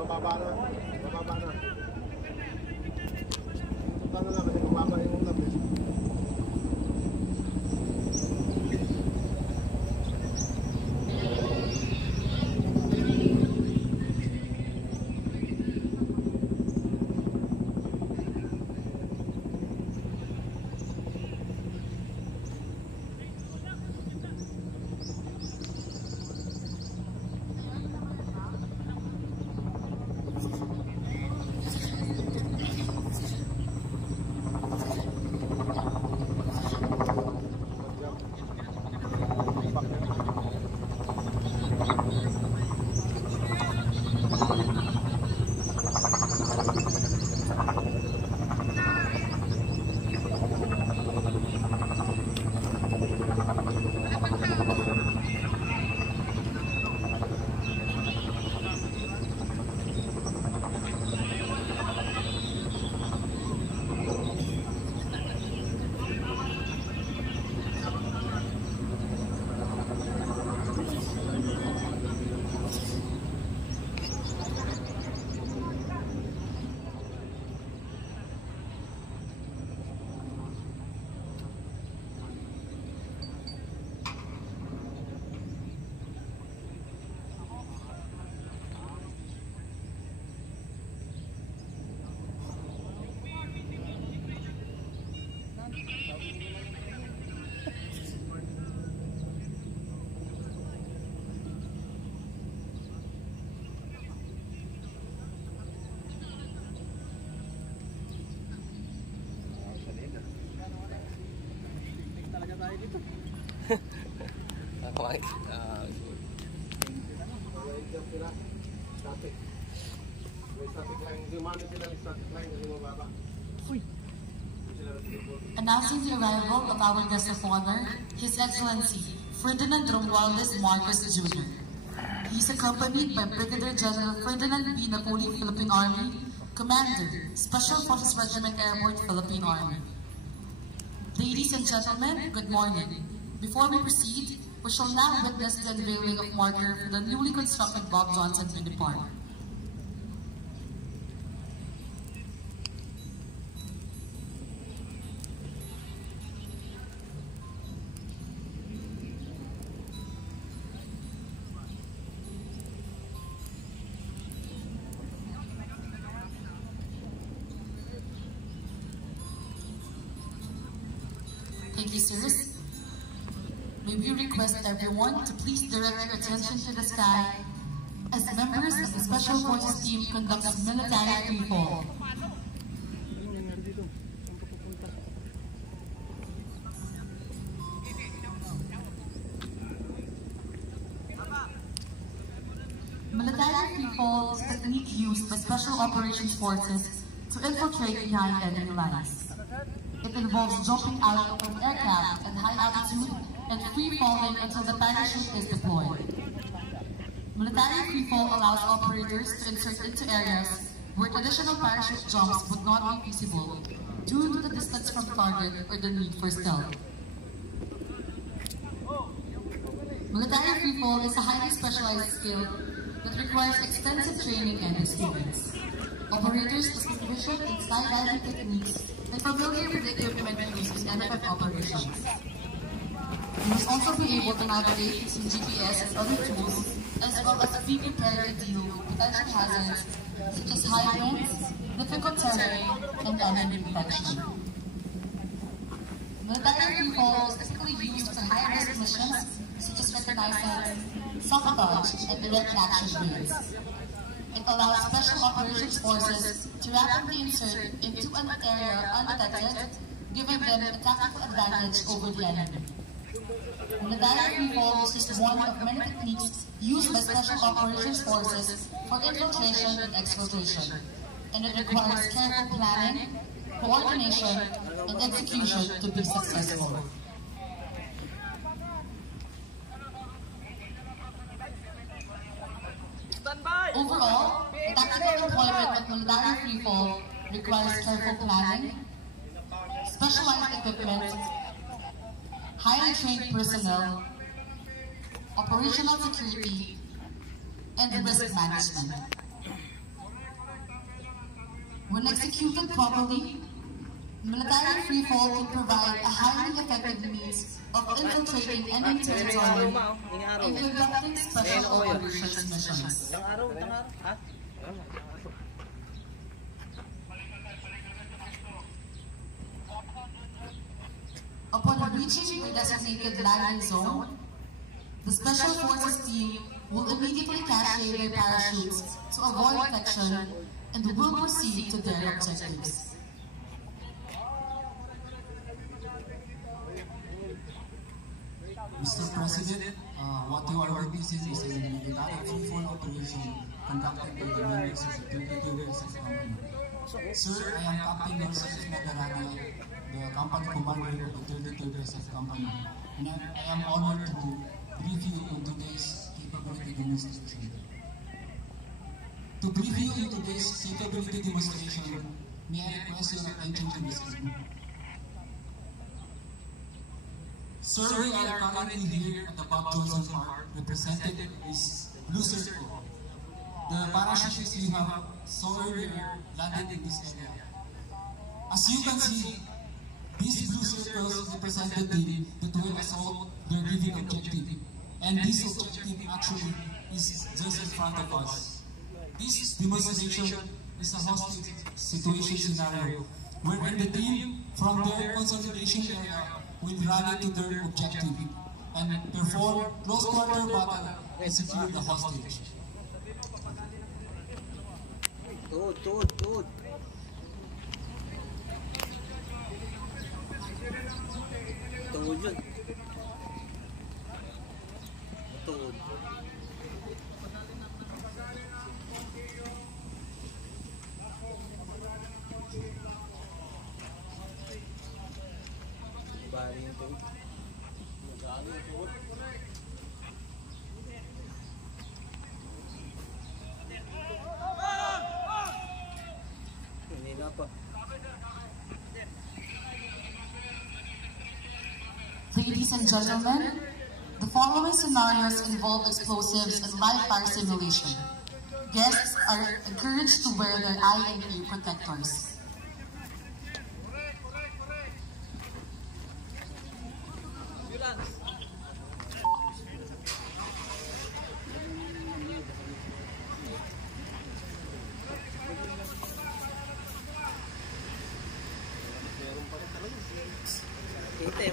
Bababa na. Bababa na. Punta na lang kasi bababa yung ulam eh. Static. Announcing the arrival of our guest of honor, His Excellency Ferdinand Romualdez Marcos Jr. He is accompanied by Brigadier General Ferdinand P. Napoli, Philippine Army, Commander, Special Forces Regiment Airborne, Philippine Army. Ladies and gentlemen, good morning. Before we proceed, we shall now witness the unveiling of marker for the newly constructed Bob Johnson Mini Park. Thank you, sirs. May we request everyone to please direct your attention to the sky as members of the Special Forces team conducts military freefall. Military freefall is a technique used by Special Operations Forces to infiltrate behind enemy lines. It involves jumping out of aircraft at high altitude and free-falling until the parachute is deployed. Military freefall allows operators to insert into areas where traditional parachute jumps would not be feasible due to the distance from target or the need for stealth. Military freefall is a highly specialized skill that requires extensive training and experience. Operators must be proficient in skydiving techniques and familiar with the equipment used in NFF operations. You must also be able to navigate using GPS and other tools, as well as be prepared to deal with potential hazards such as high winds, difficult terrain, and enemy detection. Military freefall is typically used for high-risk missions such as reconnaissance, sabotage, and direct action raids. It allows Special Operations Forces to rapidly insert into an area undetected, giving them a tactical advantage over the enemy. Military freefall is just one of many techniques used by Special Operations Forces for infiltration and exfiltration, and it requires careful planning, coordination, and execution to be successful. Overall, the tactical deployment of military freefall requires careful planning, specialized equipment, highly trained personnel, operational security, and risk management. When executed properly, military freefall can provide a highly effective means of infiltrating enemy territory and conducting special operations missions. Upon reaching the designated landing zone, the Special Forces team will immediately cache their parachutes to avoid detection and will proceed to their objectives. Mr. President, what you are witnessing is a military freefall operation conducted by the members of the 32 Vessels Company. Sir, I am Captain Mercedes Nagarada, the company commander of the 32 Vessels Company, and I am honored to brief you on today's capability demonstration. To brief you on today's capability demonstration, may I request your attention to this screen? Sir, we are currently here at the Bob Johnson Park, represented is Blue Circle. The parachutists we have saw earlier landed in this area. As you can see, these blue circles represented the 12 assault their given objective. And this objective actually is just in front of us. This demonstration is a hostage situation scenario wherein the team from their consolidation area will rally to their objective and perform close quarter battle and secure the hostage. Tuod. Tuod yun. Tuod. Bali yung tuod. Bali yung tuod. Hindi na pa. Ladies and gentlemen, the following scenarios involve explosives and live fire simulation. Guests are encouraged to wear their eye and ear protectors. Kita,